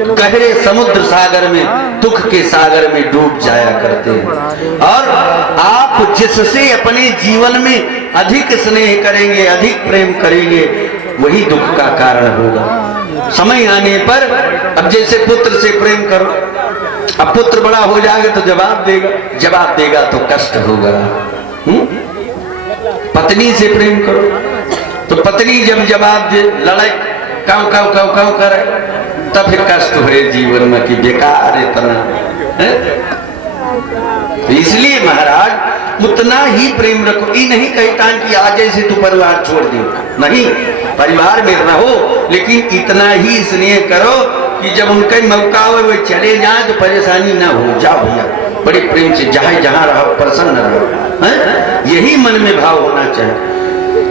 गहरे समुद्र सागर में, दुख के सागर में डूब जाया करते हैं। और आप जिससे अपने जीवन में अधिक स्नेह करेंगे, अधिक प्रेम करेंगे, वही दुख का कारण होगा। समय आने पर, अब जैसे पुत्र से प्रेम करो, अब पुत्र बड़ा हो जाएगा तो जवाब देगा तो कष्ट होगा। पत्नी से प्रेम करो तो पत्नी जब जवाब दे, लड़ाई काव काव काव काव करे, तब फिर कष्ट हुए जीवन में कि बेकार इतना है। इसलिए महाराज उतना ही प्रेम रखो। ये नहीं कहता कि आज से तू परिवार छोड़ दियो, नहीं, परिवार में रहो लेकिन इतना ही स्नेह करो कि जब उनका मौका हो वे चले जाए तो परेशानी ना हो। जाओ भैया, बड़े प्रेम से जहां रहो, प्रसन्न रहो, यही मन में भाव होना चाहिए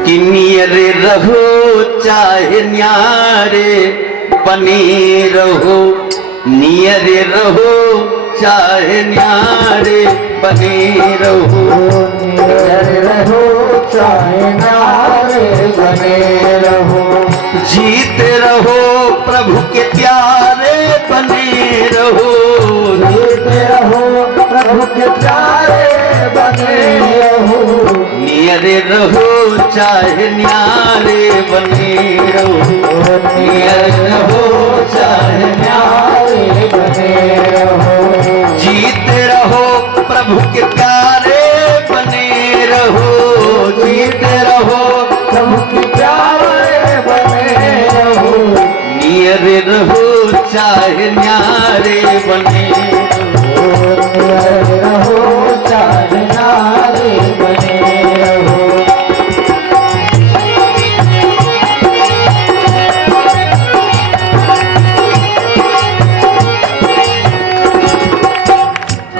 कि नियरे रहो चाहे न्यारे बने रहो, नियरे रहो चाहे न्यारे बने रहो, नियरे रहो चाहे न्यारे बने रहो, जीते रहो प्रभु के प्यारे बने रहो, जीते रहो प्रभु के प्यारे बने रहो, नियरे रहो चाहे न्यारे बने रहो, नियरे रहो चाहे न्यारे बने रहो, जीते रहो प्रभु के प्यारे बने रहो, जीते रहो प्रभु के प्यारे बने रहो, नियरे रहो चाहे न्यारे बने रहो, नियरे रहो चाहे न्यारे बने रहो।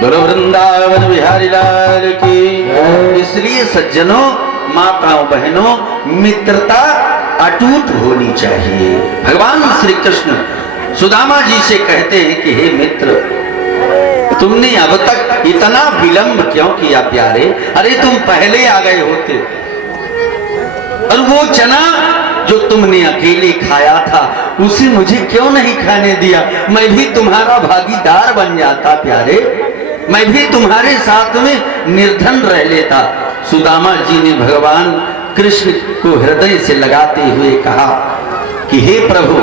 गुरु वृंदावन बिहारी लाल की। इसलिए सज्जनों, माताओं, बहनों, मित्रता अटूट होनी चाहिए। भगवान श्री कृष्ण सुदामा जी से कहते हैं कि हे मित्र, तुमने अब तक इतना विलंब क्यों किया प्यारे? अरे तुम पहले आ गए होते, और वो चना जो तुमने अकेले खाया था उसे मुझे क्यों नहीं खाने दिया? मैं भी तुम्हारा भागीदार बन जाता प्यारे, मैं भी तुम्हारे साथ में निर्धन रह लेता। सुदामा जी ने भगवान कृष्ण को हृदय से लगाते हुए कहा कि हे प्रभु,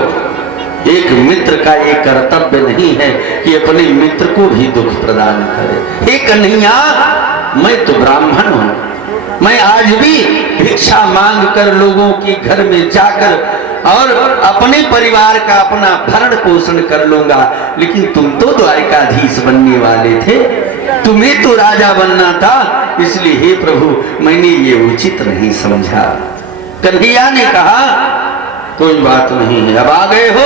एक मित्र का ये कर्तव्य नहीं है कि अपने मित्र को भी दुख प्रदान करे। हे कन्हैया, मैं तो ब्राह्मण हूं, मैं आज भी भिक्षा मांग कर लोगों के घर में जाकर और अपने परिवार का अपना भरण पोषण कर लूंगा, लेकिन तुम तो द्वारिकाधीश बनने वाले थे, तुम्हें तो राजा बनना था, इसलिए हे प्रभु मैंने ये उचित नहीं समझा। कन्हैया ने कहा कोई बात नहीं है, अब आ गए हो,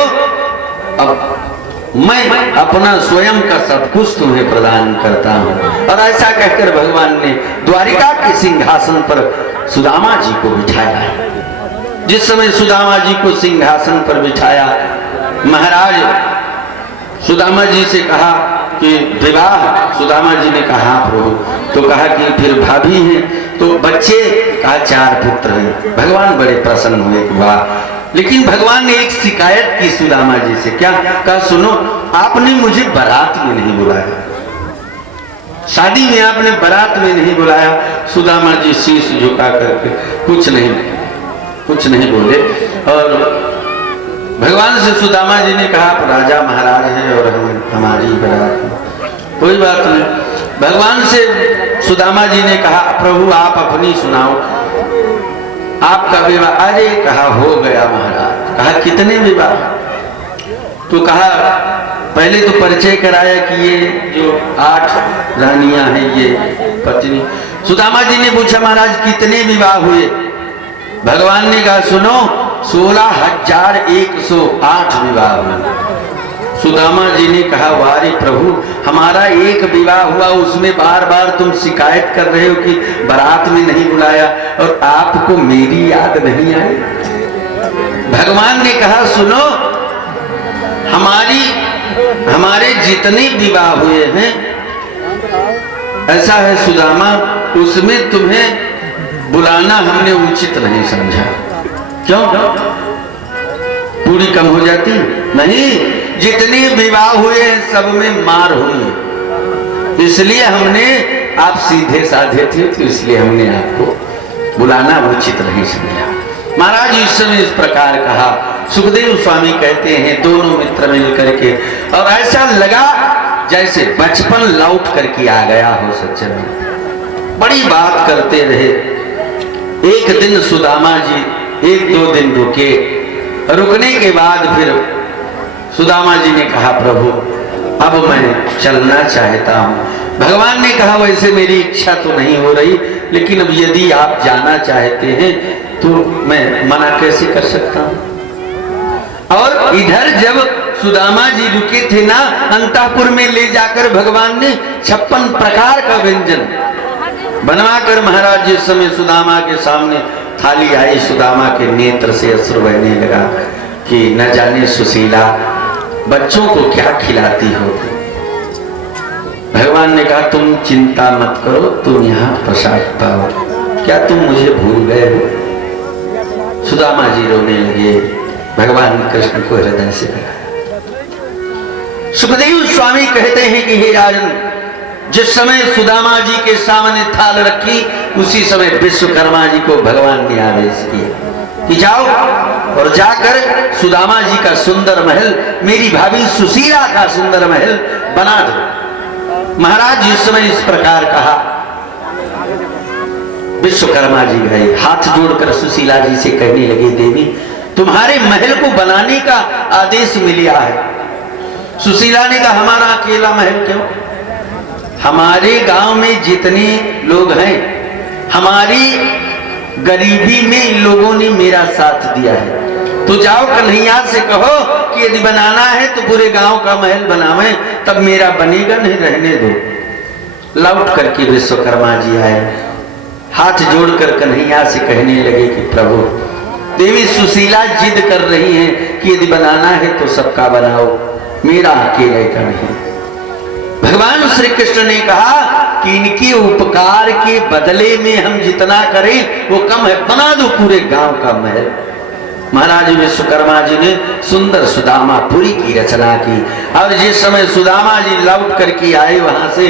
अब मैं अपना स्वयं का सब कुछ तुम्हें प्रदान करता हूं। और ऐसा कहकर भगवान ने द्वारिका के सिंहासन पर सुदामा जी को बिठाया। जिस समय सुदामा जी को सिंहासन पर बिठाया, महाराज सुदामा जी से कहा कि विवाह? सुदामा जी ने कहा प्रभु। तो कहा कि फिर भाभी हैं, तो बच्चे? कहा 4 पुत्र हैं। भगवान बड़े प्रसन्न हुए कि वाह। लेकिन भगवान ने एक शिकायत की सुदामा जी से। क्या? कहा सुनो, आपने मुझे बारात में नहीं बुलाया, शादी में आपने बारात में नहीं बुलाया। सुदामा जी शीश झुका करके कुछ नहीं बोले। और भगवान से सुदामा जी ने कहा आप राजा महाराज हैं और हमारी बारात है, कोई बात नहीं। भगवान से सुदामा जी ने कहा प्रभु आप अपनी सुनाओ, आपका विवाह? अरे कहा हो गया महाराज। कहा कितने विवाह? तो कहा पहले तो परिचय कराया कि ये जो 8 रानियां हैं ये पत्नी। सुदामा जी ने पूछा महाराज कितने विवाह हुए? भगवान ने कहा सुनो 16,108 विवाह हुए। सुदामा जी ने कहा वारे प्रभु, हमारा एक विवाह हुआ, उसमें बार बार तुम शिकायत कर रहे हो कि बारात में नहीं बुलाया, और आपको मेरी याद नहीं आई। भगवान ने कहा सुनो, हमारे जितने विवाह हुए हैं, ऐसा है सुदामा, उसमें तुम्हें बुलाना हमने उचित नहीं समझा। क्यों? पूरी कम हो जाती? नहीं, जितने विवाह हुए हैं सब में मार हुई है, इसलिए हमने आप सीधे साधे थे तो इसलिए हमने आपको बुलाना उचित नहीं समझा। महाराज इस समय इस प्रकार कहा। सुखदेव स्वामी कहते हैं दोनों मित्र मिल करके, और ऐसा लगा जैसे बचपन लौट करके आ गया हो सज्जन। बड़ी बात करते रहे। एक दिन सुदामा जी 1-2 दिन रुके, रुकने के बाद फिर सुदामा जी ने कहा प्रभु अब मैं चलना चाहता हूं। भगवान ने कहा वैसे मेरी इच्छा तो नहीं हो रही, लेकिन अब यदि आप जाना चाहते हैं तो मैं मना कैसे कर सकता हूं। और इधर जब सुदामा जी रुके थे ना, अंतःपुर में ले जाकर भगवान ने 56 प्रकार का व्यंजन बनवाकर महाराज जिस समय सुदामा के सामने थाली आई, सुदामा के नेत्र से अश्रु बहने लगा कि न जाने सुशीला बच्चों को क्या खिलाती हो। भगवान ने कहा तुम चिंता मत करो, तुम यहाँ प्रसाद पाओ, क्या तुम मुझे भूल गए हो। सुदामा जी रोने लगे। भगवान कृष्ण को हृदय से लगाया। सुखदेव स्वामी कहते हैं कि हे राजन, जिस समय सुदामा जी के सामने थाल रखी उसी समय विश्वकर्मा जी को भगवान ने आदेश किया कि जाओ और जाकर सुदामा जी का सुंदर महल, मेरी भाभी सुशीला का सुंदर महल बना दो। महाराज जिस समय इस प्रकार कहा, विश्वकर्मा जी गए, हाथ जोड़कर सुशीला जी से कहने लगे देवी तुम्हारे महल को बनाने का आदेश मिला है। सुशीला ने कहा हमारा अकेला महल क्यों, हमारे गांव में जितने लोग हैं, हमारी गरीबी में इन लोगों ने मेरा साथ दिया है, तो जाओ कन्हैया से कहो कि यदि बनाना है तो पूरे गांव का महल बनावे, तब मेरा बनेगा नहीं, रहने दो। लौट करके विश्वकर्मा जी आए, हाथ जोड़कर कन्हैया से कहने लगे कि प्रभु देवी सुशीला जिद कर रही हैं कि यदि बनाना है तो सबका बनाओ, मेरा अकेले का नहीं। भगवान श्री कृष्ण ने कहा कि इनके उपकार के बदले में हम जितना करें वो कम है, बना दो पूरे गांव का महल। महाराज विश्वकर्मा जी ने सुंदर सुदामापुरी की रचना की। और जिस समय सुदामा जी लौट करके आए वहां से,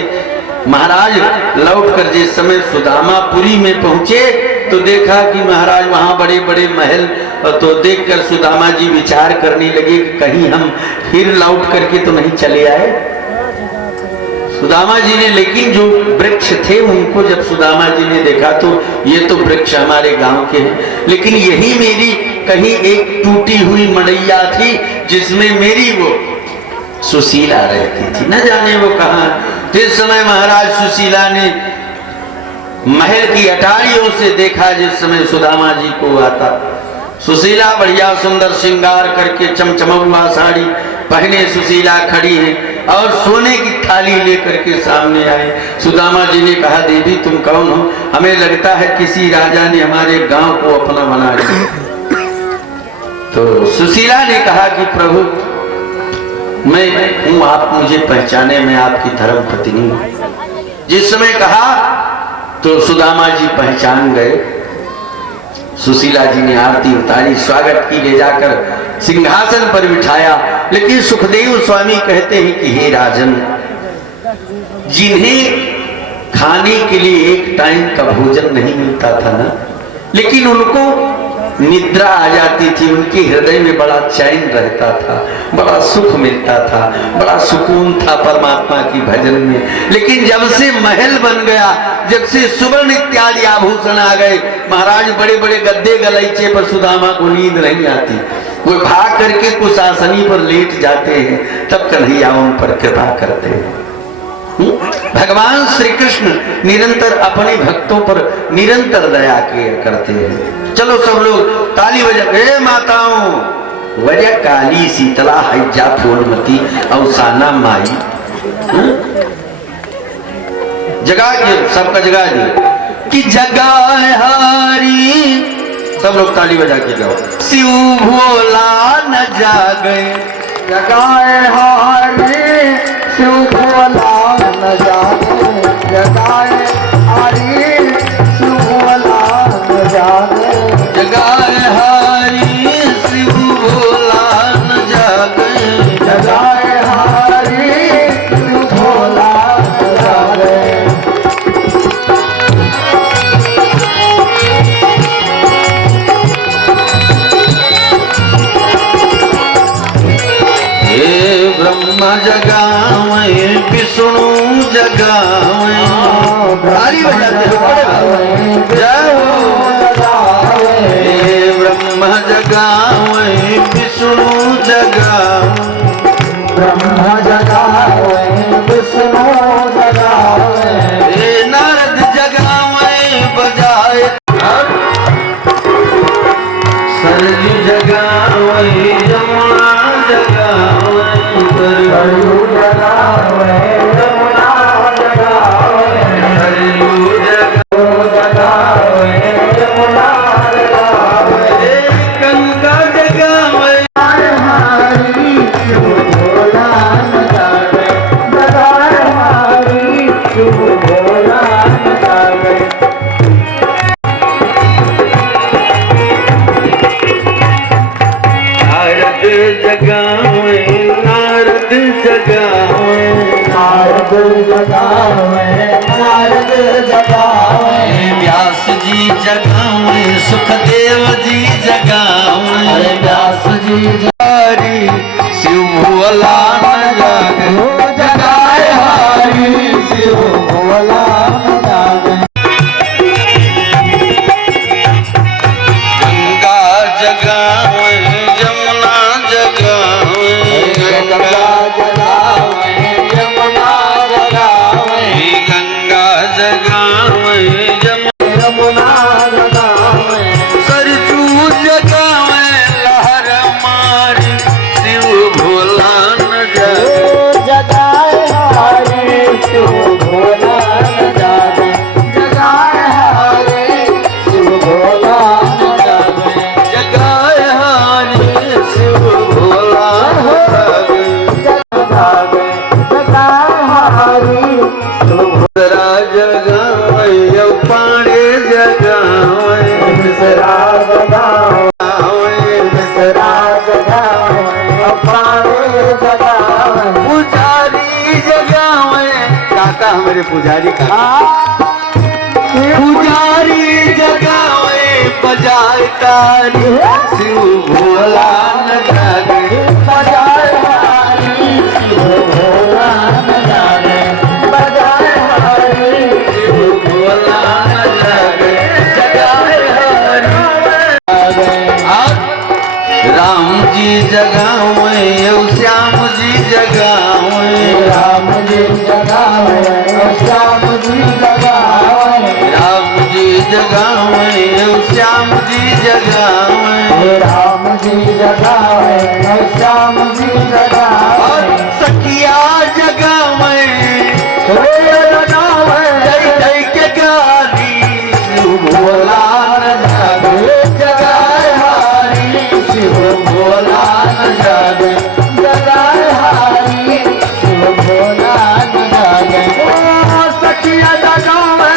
महाराज लौटकर जिस समय सुदामापुरी में पहुंचे तो देखा कि महाराज वहां बड़े बड़े महल, तो देखकर सुदामा जी विचार करने लगे कि कहीं हम फिर लौट करके तो नहीं चले आए। सुदामा जी ने, लेकिन जो वृक्ष थे उनको जब सुदामा जी ने देखा तो ये तो वृक्ष हमारे गांव के हैं, लेकिन यही मेरी कहीं एक टूटी हुई मड़ैया थी जिसमें मेरी वो सुशीला रहती थी, न जाने वो कहां। जिस समय महाराज सुशीला ने महल की अटारियों से देखा, जिस समय सुदामा जी को आता, सुशीला बढ़िया सुंदर श्रृंगार करके चमचमौआ साड़ी पहने सुशीला खड़ी है और सोने की थाली लेकर के सामने आए। सुदामा जी ने कहा देवी तुम कौन हो, हमें लगता है किसी राजा ने हमारे गांव को अपना बना लिया। तो सुशीला ने कहा कि प्रभु मैं हूं, आप मुझे पहचाने, मैं आपकी धर्म पत्नी हूं। जिस समय कहा तो सुदामा जी पहचान गए। सुशीला जी ने आरती उतारी, स्वागत की, ले जाकर सिंहासन पर बिठाया। लेकिन सुखदेव स्वामी कहते हैं कि हे राजन, जिन्हें खाने के लिए एक टाइम का भोजन नहीं मिलता था ना, लेकिन उनको निद्रा आ जाती थी, उनके हृदय में बड़ा चैन रहता था, बड़ा सुख मिलता था, बड़ा सुकून था परमात्मा की भजन में। लेकिन जब से महल बन गया, जब से सुवर्ण इत्यादि आभूषण आ गए, महाराज बड़े बड़े गद्दे गलीचे पर सुदामा को नींद नहीं आती, वो भाग करके कुशासनी पर लेट जाते हैं, तब कन्हैया उन पर कृपा करते हैं। भगवान श्री कृष्ण निरंतर अपने भक्तों पर निरंतर दया करते हैं। चलो सब लोग ताली बजा, हे माताओं वजह काली शीतला हैजा फूलमती अवसाना माई, जगा के सबका जगा दिए कि जगा हारी, सब लोग ताली बजा के जाओ। शिव भोला न जागे, जगाए हारी शिव भोला न जागे, जगाए हारी शिव भोला न जागे, जगाए हारी शिव भोला न जागे, जगाए जगावे विष्णु जगावे। ताली बजाते हो जय हो। ब्रह्म जगावे विष्णु जगावे। ब्रह्म जगावे विष्णु जगावे। नारद जगावे बजाए। सरयू जगावे यमुना जगावे। सरयू जगावे यमुना जगावे। सरयू जगावे यमुना जगावे। गंगा जगावे। हरि शिव भोला जगावे। जगाए हरि शिव भोला जगावे। नारद जगावे नारद जगावे। नारद जगावे नारद जगावे। व्यास जी जगावे सुखदेव जी जगावे। अरे व्यास जी हरि शिव भोला न जागे। जगाए हरि शिव भोला जगावे। गंगा जगावे यमुना जगावे। गंगा जगावे यमुना जगावे। गंगा जगावे यमुना जगावे। सरजू जगावे लहर मारी शिव भोला न जागे। जगाए हरि शिव भोला जगावे। जगाए हरि शिव भोला जगावे। जगाए हरि शिव भोला न जागे। जगावे जगाए हरि शिव भोला जगावे यौ पाणे जगावे। मिसरा जगावे मिसरा जगावे अपारे जगावे। पुजारी जगावे काका हमारे पुजारी का। पुजारी जगावे बजाए ताली शिव भोला न जागे। बजाए हरि शिव भोला जगावे। बजाए हरि शिव भोला न जागे। जगाए हरि। राम जी जगावे श्याम जी जगावे। राम जी जगावे श्याम जी जगावे। राम जी जगावे श्याम जी जगावे। राम जी जगावे श्याम जी जगावे। सखिया जगावे जगावे जय जय के गाली शिव भोला न जागे। जगाए हरि शिव भोला जगावे। जगाए हरि शिव भोला जगावे। सखिया जगावे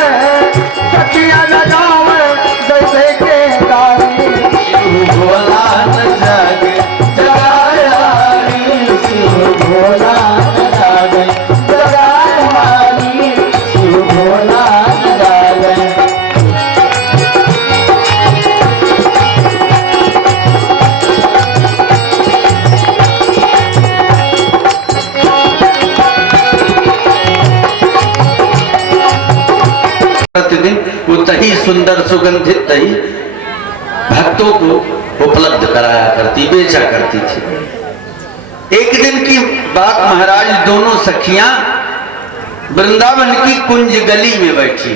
सखिया जगावे जैसे के गाली शिव भोला न जागे। जगाए हरि शिव भोला जगावे। जगाए हरि शिव भोला जगावे। प्रतिदिन वो दही सुंदर सुगंधित दही भक्तों को उपलब्ध कराया करती बेचा करती थी। एक दिन की बात महाराज दोनों सखियां वृंदावन की कुंज गली में बैठी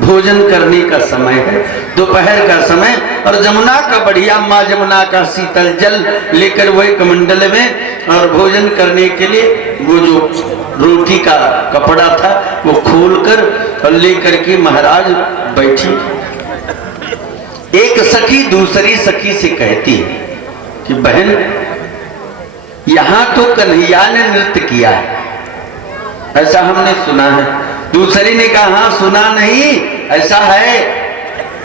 भोजन करने का समय है दोपहर का समय और जमुना का बढ़िया माँ जमुना का शीतल जल लेकर वो एक मंडल में और भोजन करने के लिए वो जो रोटी का कपड़ा था वो खोलकर और लेकर के महाराज बैठी। एक सखी दूसरी सखी से कहती है कि बहन यहां तो कन्हैया ने नृत्य किया है ऐसा हमने सुना है। दूसरी ने कहा हाँ सुना नहीं ऐसा है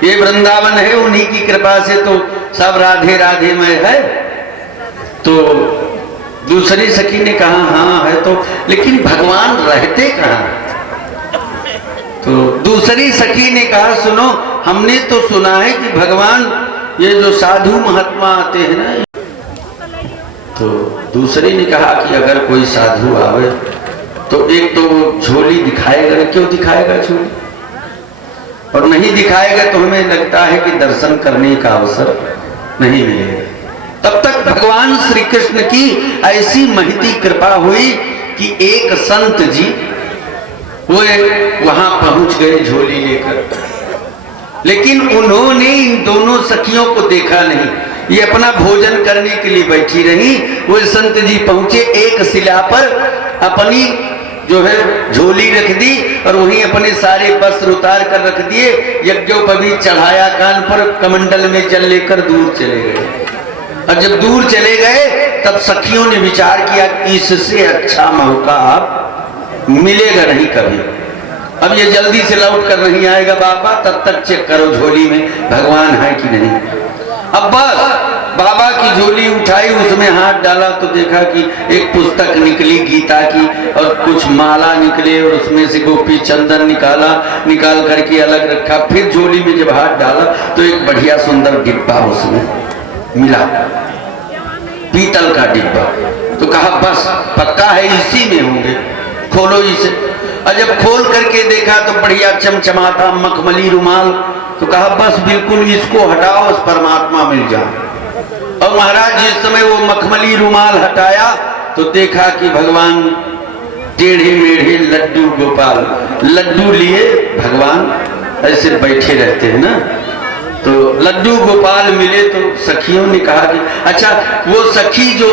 ये वृंदावन है उन्हीं की कृपा से तो सब राधे राधे में है। तो दूसरी सखी ने कहा हाँ है तो लेकिन भगवान रहते कहाँ। तो दूसरी सखी ने कहा सुनो हमने तो सुना है कि भगवान ये जो साधु महात्मा आते हैं ना तो दूसरे ने कहा कि अगर कोई साधु आवे तो एक तो वो झोली दिखाएगा, क्यों दिखाएगा झोली, और नहीं दिखाएगा तो हमें लगता है कि दर्शन करने का अवसर नहीं मिलेगा। तब तक भगवान श्री कृष्ण की ऐसी महती कृपा हुई कि एक संत जी वो वहां पहुंच गए झोली लेकर, लेकिन उन्होंने इन दोनों सखियों को देखा नहीं। ये अपना भोजन करने के लिए बैठी रही। वो संत जी पहुंचे, एक शिला पर अपनी जो है झोली रख दी और वहीं अपने सारे वस्त्र उतार कर रख दिए, यज्ञोपवीत चढ़ाया, कान पर कमंडल में जल लेकर दूर चले गए। और जब दूर चले गए तब सखियों ने विचार किया कि इससे अच्छा मौका अब मिलेगा नहीं कभी, अब ये जल्दी से लौट कर नहीं आएगा बाबा, तब तक चेक करो झोली में भगवान है कि नहीं। अब बस बाबा की झोली उठाई, उसमें हाथ डाला तो देखा कि एक पुस्तक निकली गीता की और कुछ माला निकले और उसमें से गोपी चंदन निकाल करके अलग रखा। फिर झोली में जब हाथ डाला तो एक बढ़िया सुंदर डिब्बा उसमें मिला, पीतल का डिब्बा। तो कहा बस पक्का है इसी में होंगे, खोलो इसे। और जब खोल करके देखा तो बढ़िया चमचमाता मखमली रुमाल। तो कहा बस बिल्कुल इसको हटाओ, उस परमात्मा मिल जाए। और महाराज जिस समय वो मखमली रुमाल हटाया तो देखा कि भगवान टेढ़े मेढ़े लड्डू गोपाल, लड्डू लिए भगवान ऐसे बैठे रहते हैं ना, तो लड्डू गोपाल मिले। तो सखियों ने कहा कि अच्छा, वो सखी जो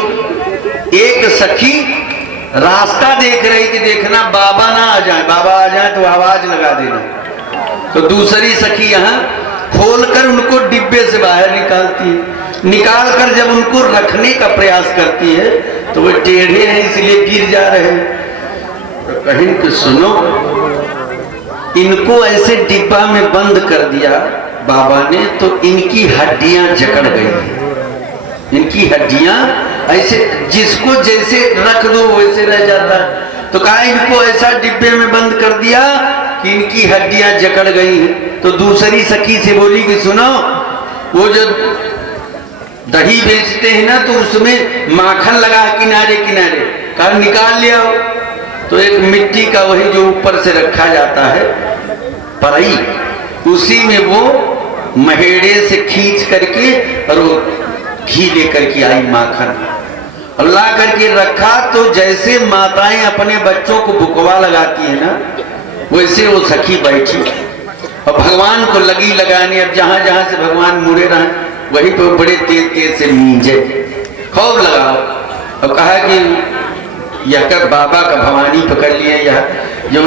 एक सखी रास्ता देख रही कि देखना बाबा ना आ जाए, बाबा आ जाए तो आवाज लगा देना। तो दूसरी सखी यहाँ खोलकर उनको डिब्बे से बाहर निकालती है, निकाल कर जब उनको रखने का प्रयास करती है तो वो टेढ़े हैं इसलिए गिर जा रहे हैं। तो कहीं कि सुनो, इनको ऐसे डिब्बा में बंद कर दिया बाबा ने तो इनकी हड्डियां जकड़ गई। इनकी हड्डियां ऐसे जिसको जैसे रख दो वैसे रह जाता है। तो कहा इनको ऐसा डिब्बे में बंद कर दिया कि इनकी हड्डियां जकड़ गई हैं। तो दूसरी सखी से बोली कि सुनो, वो जो दही बेचते हैं ना तो उसमें माखन लगा किनारे किनारे, कहा निकाल लिया। तो एक मिट्टी का वही जो ऊपर से रखा जाता है परई, उसी में वो महेड़े से खींच करके और वो घी लेकर के आई माखन और ला करके रखा। तो जैसे माताएं अपने बच्चों को बुकवा लगाती है ना, वैसे वो सखी बैठी और भगवान को लगी लगाने। अब जहां जहां से भगवान मुड़े रहे वहीं पे बड़े तेज तेज से मींजे खूब लगाओ। और कहा कि यह कर बाबा का भवानी पकड़ लिए, यह जो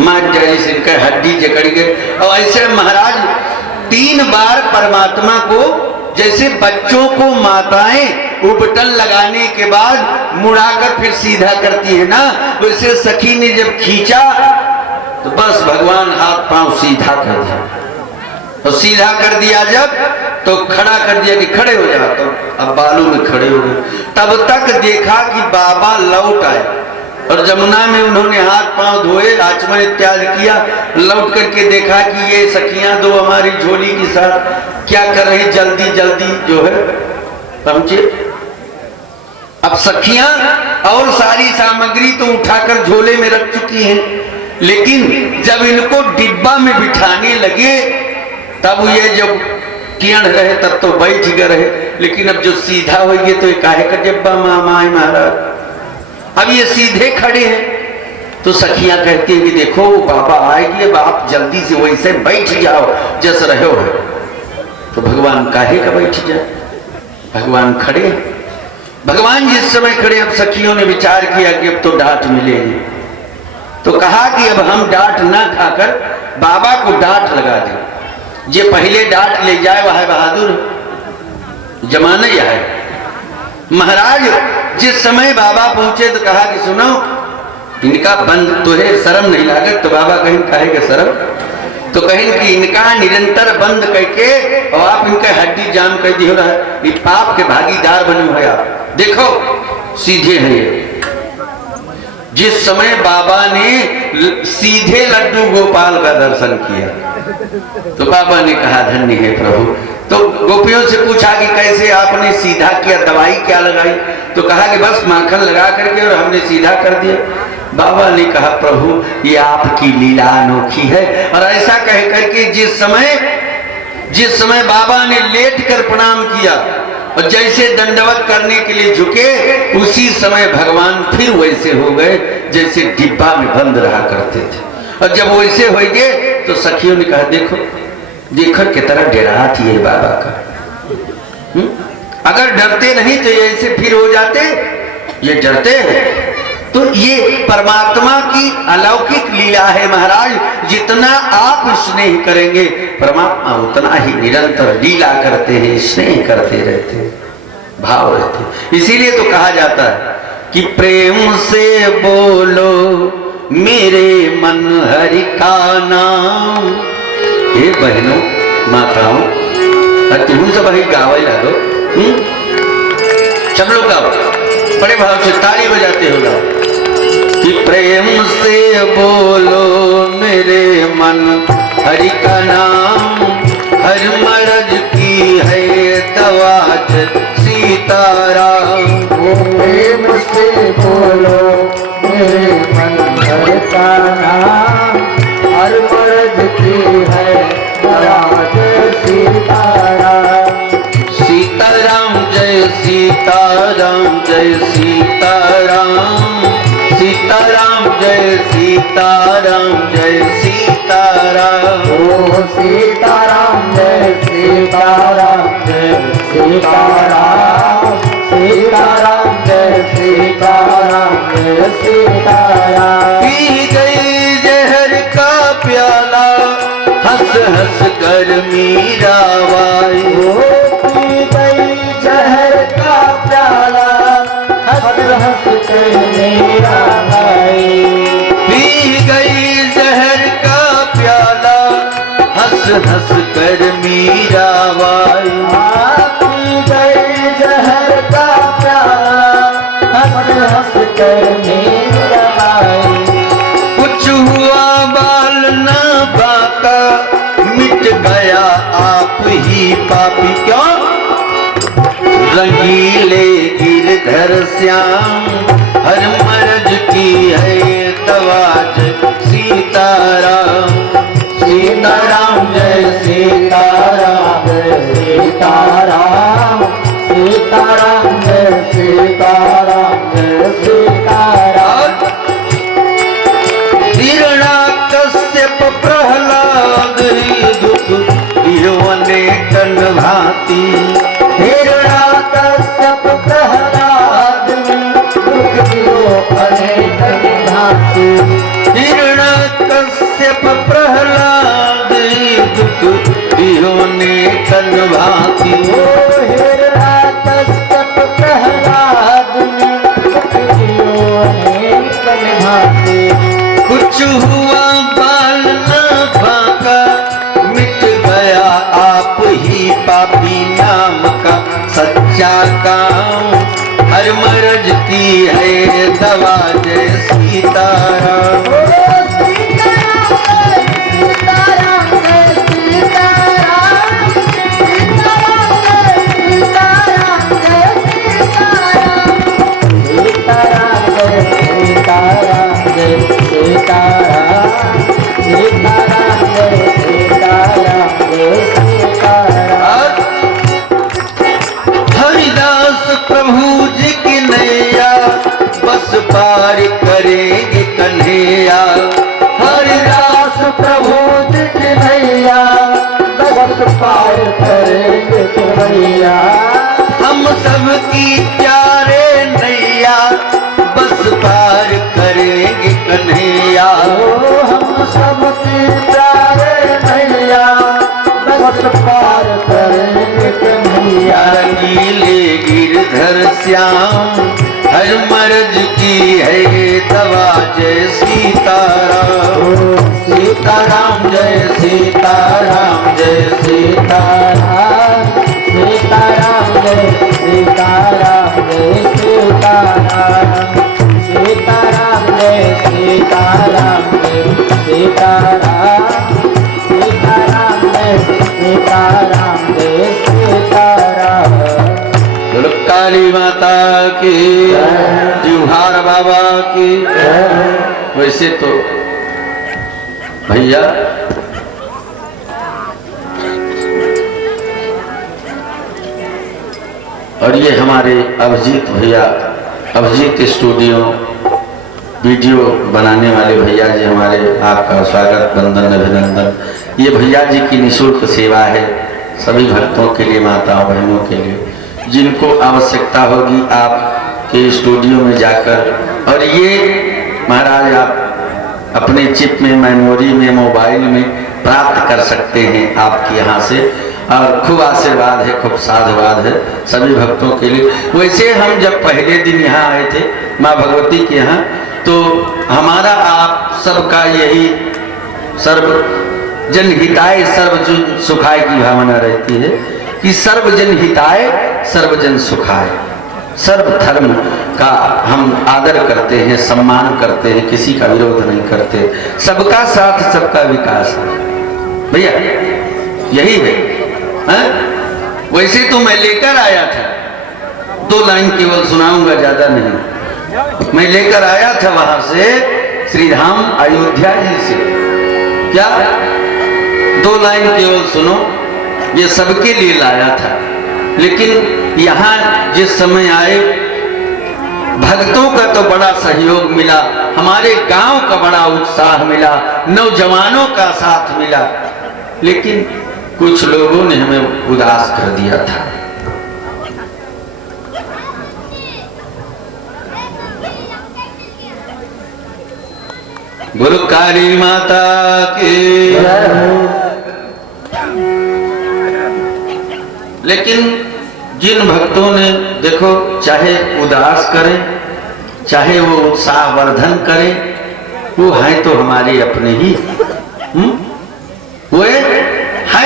मार जाए से इनका हड्डी जकड़ गए। और ऐसे महाराज 3 बार परमात्मा को, जैसे बच्चों को माताएं उबटन लगाने के बाद मुड़ाकर फिर सीधा करती है ना, वैसे सखी ने जब खींचा तो बस भगवान हाथ पांव सीधा कर दिया। और सीधा कर दिया जब तो खड़ा कर दिया कि खड़े हो जाओ। तो अब बालू में खड़े हो गए। तब तक देखा कि बाबा लौट आए और जमुना में उन्होंने हाथ पांव धोए, आचमन इत्यादि किया। लौट करके देखा कि ये सखियां दो हमारी झोली के साथ क्या कर रही, जल्दी जल्दी जो है पहुंचे। अब सखियां और सारी सामग्री तो उठाकर झोले में रख चुकी हैं, लेकिन जब इनको डिब्बा में बिठाने लगे तब ये जब टेढ़ रहे तब तो बैठ गए रहे, लेकिन अब जो सीधा हो गए तो काहे का डिब्बा मामा महाराज, अब ये सीधे खड़े हैं। तो सखियां कहती हैं कि देखो बाबा आएगी, अब आप जल्दी से वैसे बैठ जाओ जैसे रहे हो। तो भगवान काहे का बैठ जाए, भगवान खड़े। भगवान जिस समय खड़े, अब सखियों ने विचार किया कि अब तो डांट मिलेगी। तो कहा कि अब हम डांट ना खाकर बाबा को डांट लगा दें। जे पहले डांट ले जाए वह है बहादुर, जमाना यह है। महाराज जिस समय बाबा पहुंचे तो कहा कि सुनो, इनका बंद तो है, शर्म नहीं लागत। तो बाबा कहीं कहेगा शर्म, तो कहीं कि इनका निरंतर बंद करके और आप इनका हड्डी जाम कर दी हो रहा है, ये पाप के भागीदार बने हुए आप देखो सीधे हैं ये। जिस समय बाबा ने सीधे लड्डू गोपाल का दर्शन किया तो बाबा ने कहा धन्य है प्रभु, तो गोपियों से पूछा कि कैसे आपने सीधा किया, दवाई क्या लगाई? तो कहा कि बस माखन लगा करके और हमने सीधा कर दिया। बाबा ने कहा प्रभु ये आपकी लीला अनोखी है। और ऐसा कह करके जिस समय बाबा ने लेट कर प्रणाम किया और जैसे दंडवत करने के लिए झुके, उसी समय भगवान फिर वैसे हो गए जैसे डिब्बा में बंद रहा करते थे। और जब वैसे हो गए तो सखियों ने कहा देखो देखो कितना डरा थी ये बाबा का। अगर डरते नहीं तो ऐसे फिर हो जाते, ये डरते हैं। तो ये परमात्मा की अलौकिक लीला है महाराज। जितना आप स्नेह करेंगे परमात्मा उतना ही निरंतर लीला करते हैं, स्नेह करते रहते हैं, भाव रहते हैं। इसीलिए तो कहा जाता है कि प्रेम से बोलो मेरे मन हरि का नाम। ये बहनों माताओं तुम सब ही गावे लगो, सब लोग गाओ, बड़े भाव से ताली बजाते हो गाओ कि प्रेम से बोलो मेरे मन हरि का नाम। हर मर्ज की है दवा सीताराम। प्रेम से बोलो मेरे मन हरि का नाम। हर मर्ज की है दवा सीताराम। सीताराम जय सीताराम जय सीताराम। सीताराम जय सीताराम जय सीताराम। ओ सीताराम जय सीताराम जय सीताराम। सीताराम जय सीताराम जय सीताराम। पी गई जहर का प्याला हंस हंस कर मीराबाई। पी गई जहर का प्याला हंस हंस कर मीराबाई। पी गई जहर का प्याला हंस हंस कर मीराबाई। पी गई जहर का प्याला हंस हंस कर मीराबाई। कुछ हुआ बाल न बाका मिट गया आप ही पापी। क्यों? रंगीले गिरधर श्याम हर मर्ज की है दवाज सीताराम। सीताराम जय सीताराम जय सीताराम। सीताराम जय सीताराम जय सीताराम। हिरण्याकश्यप प्रहलाद दुख दियोने तन भांति। हिरण्याकश्यप प्रहलाद दुख दियो अनेक भांति। हिरण्याकश्यप प्रहलाद दुख दियोने तन भांति। ओ हिरण्याकश्यप प्रहलाद दुख दियो अनेक भांति। कुछ हुआ बाल न भागा मिट गया आप ही पापी नाम का सच्चा काम। हर मर्ज की है दवा जय सीताराम। हरिदास प्रभु जी की नैया बस पार करेंगे कन्हैया। हरिदास प्रभु जी की नैया बस पार करेंगे कन्हैया। हम सबकी प्यारे नैया बस पार करेंगे कन्हैया। ओ हम सबकी प्यारे नैया बस पार करेंगे कन्हैया। रंगीले गिरधर श्याम हर मर्ज की है दवा जय सीताराम। सीताराम जय सीताराम जय सीताराम। सीताराम जय सीताराम जय सीताराम। सीताराम जय सीताराम जय सीताराम। सीताराम जय सीताराम जय काली माता की, जुहार बाबा की। वैसे तो भैया और ये हमारे अभिजीत भैया, अभिजीत स्टूडियो वीडियो बनाने वाले भैया जी हमारे, आपका स्वागत, वंदन, अभिनंदन। ये भैया जी की निःशुल्क सेवा है सभी भक्तों के लिए, माताओं बहनों के लिए, जिनको आवश्यकता होगी आपके स्टूडियो में जाकर। और ये महाराज आप अपने चिप में, मेमोरी में, मोबाइल में प्राप्त कर सकते हैं आपके यहाँ से। और खूब आशीर्वाद है, खूब साधुवाद है सभी भक्तों के लिए। वैसे हम जब पहले दिन यहाँ आए थे माँ भगवती के यहाँ, तो हमारा आप सबका यही सर्व जन हिताय सर्वजन सुखाय की भावना रहती है कि सर्वजन हिताय सर्वजन सुखाय। सर्व धर्म का हम आदर करते हैं, सम्मान करते हैं, किसी का विरोध नहीं करते। सबका साथ सबका विकास है भैया, यही है, है? वैसे तो मैं लेकर आया था, 2 लाइन केवल सुनाऊंगा, ज्यादा नहीं। मैं लेकर आया था वहां से श्री राम अयोध्या जी से। क्या 2 लाइन केवल सुनो, ये सबके लिए लाया था। लेकिन यहाँ जिस समय आए भक्तों का तो बड़ा सहयोग मिला, हमारे गांव का बड़ा उत्साह मिला, नौजवानों का साथ मिला। लेकिन कुछ लोगों ने हमें उदास कर दिया था। गुरु काली माता की। लेकिन जिन भक्तों ने देखो, चाहे उदास करें, चाहे वो उत्साह वर्धन करें, वो हैं तो हमारे अपने ही, वो है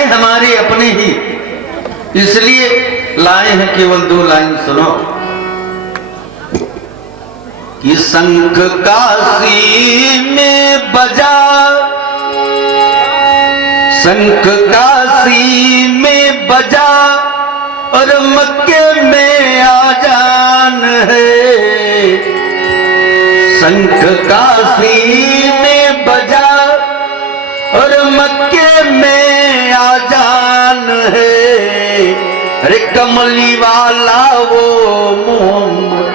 हमारे अपने ही। इसलिए लाए हैं, केवल 2 लाइन सुनो कि शंख काशी में बजा, शंख काशी में बजा और मक्के में आजान है। शंख काशी में बजा और मक्के में आजान है। अरे कमली वाला वो मोहम्मद,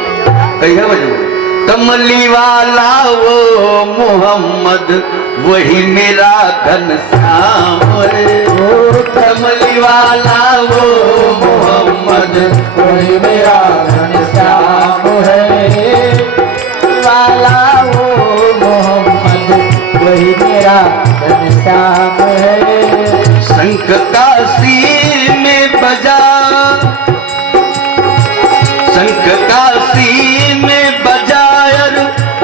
कहिए बजो, कमली वाला वो मोहम्मद वही मेरा घनश्याम है। ओ कमली वाला वो मोहम्मद वही मेरा घनश्याम है। वाला वो मोहम्मद वही मेरा घनश्याम है। शंख काशी में बजा, शंख काशी में बजायर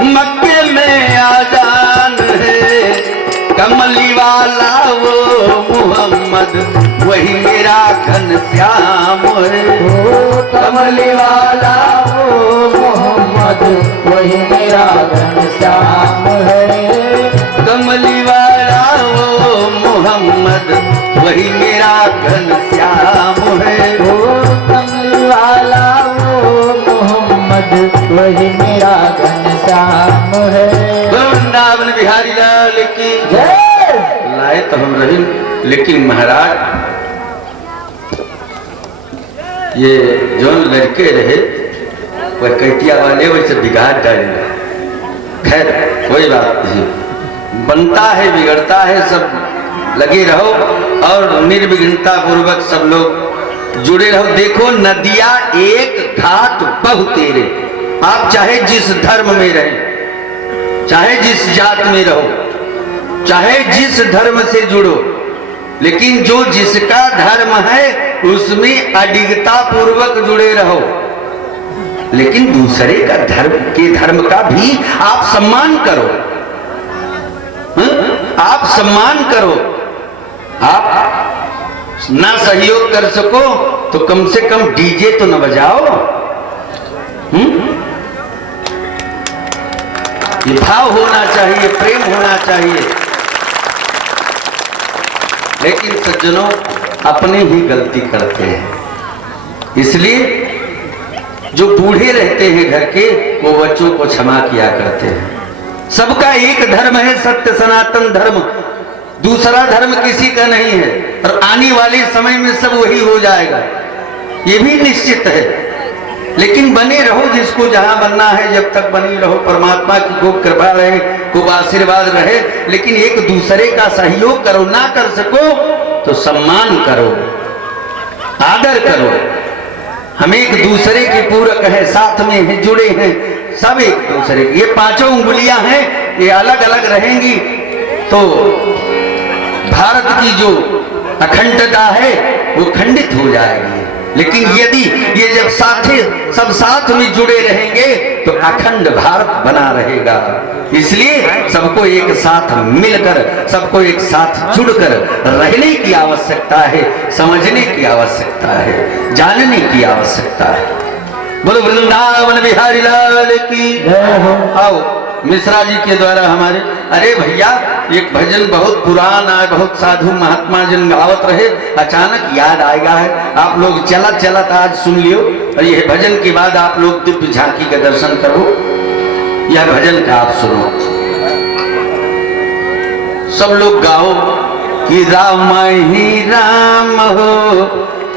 मक्के में आजान है। कमली वाला वो मोहम्मद वही मेरा घनश्याम है। ओ कमली वाला वो मोहम्मद वही मेरा घनश्याम है। कमली वाला वो मोहम्मद वही मेरा घनश्याम है। ओ कमली वाला वो मोहम्मद वही मेरा घनश्याम है। वृंदावन बिहारी लाल की जय। लाए तो हम रही, लेकिन महाराज ये जो लड़के रहे वह कैटिया वाले वैसे बिगाड़ डालेंगे। खैर कोई बात नहीं, बनता है बिगड़ता है, सब लगे रहो और निर्विघ्नता पूर्वक सब लोग जुड़े रहो। देखो नदियां एक घाट बहु तेरे। आप चाहे जिस धर्म में रहें, चाहे जिस जात में रहो, चाहे जिस धर्म से जुड़ो, लेकिन जो जिसका धर्म है उसमें अडिगता पूर्वक जुड़े रहो। लेकिन दूसरे का धर्म का भी आप सम्मान करो, आप सम्मान करो। आप ना सहयोग कर सको तो कम से कम डीजे तो न बजाओ। ये भाव होना चाहिए, प्रेम होना चाहिए। लेकिन सज्जनों अपने ही गलती करते हैं, इसलिए जो बूढ़े रहते हैं घर के, वो बच्चों को क्षमा किया करते हैं। सबका एक धर्म है, सत्य सनातन धर्म, दूसरा धर्म किसी का नहीं है, और आने वाले समय में सब वही हो जाएगा, ये भी निश्चित है। लेकिन बने रहो, जिसको जहां बनना है जब तक बनी रहो, परमात्मा की खूब कृपा रहे, खूब आशीर्वाद रहे। लेकिन एक दूसरे का सहयोग करो, ना कर सको तो सम्मान करो, आदर करो। हम एक दूसरे के पूरक हैं, साथ में हैं, जुड़े हैं, सब एक दूसरे के। ये पांचों उंगलियां हैं, ये अलग अलग रहेंगी तो भारत की जो अखंडता है वो खंडित हो जाएगी। लेकिन यदि ये जब सब साथ में जुड़े रहेंगे तो अखंड भारत बना रहेगा। इसलिए सबको एक साथ मिलकर, सबको एक साथ जुड़कर रहने की आवश्यकता है, समझने की आवश्यकता है, जानने की आवश्यकता है। बोलो वृंदावन बिहारी लाल की। आओ मिश्रा जी के द्वारा हमारे, अरे भैया एक भजन बहुत पुराना है, बहुत साधु महात्मा जन गावत रहे, अचानक याद आएगा है। आप लोग चला चला आज सुन लियो, और यह भजन के बाद आप लोग दिव्य झांकी का दर्शन करो। यह भजन का आप सुनो, सब लोग गाओ कि राम ही राम हो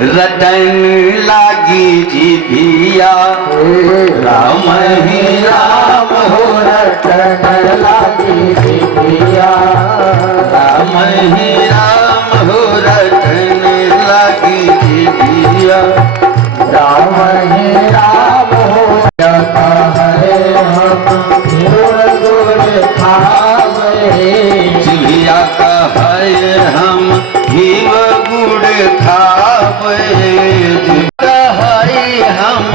रटन लागी जीभिया, राम ही राम हो रटन लागी जीभिया, राम ही राम हो रटन लागी जीभिया, राम ही राम हो हरे हम गुड़ खावे, जीभिया का है हम घीव गुड़ खावे, है हम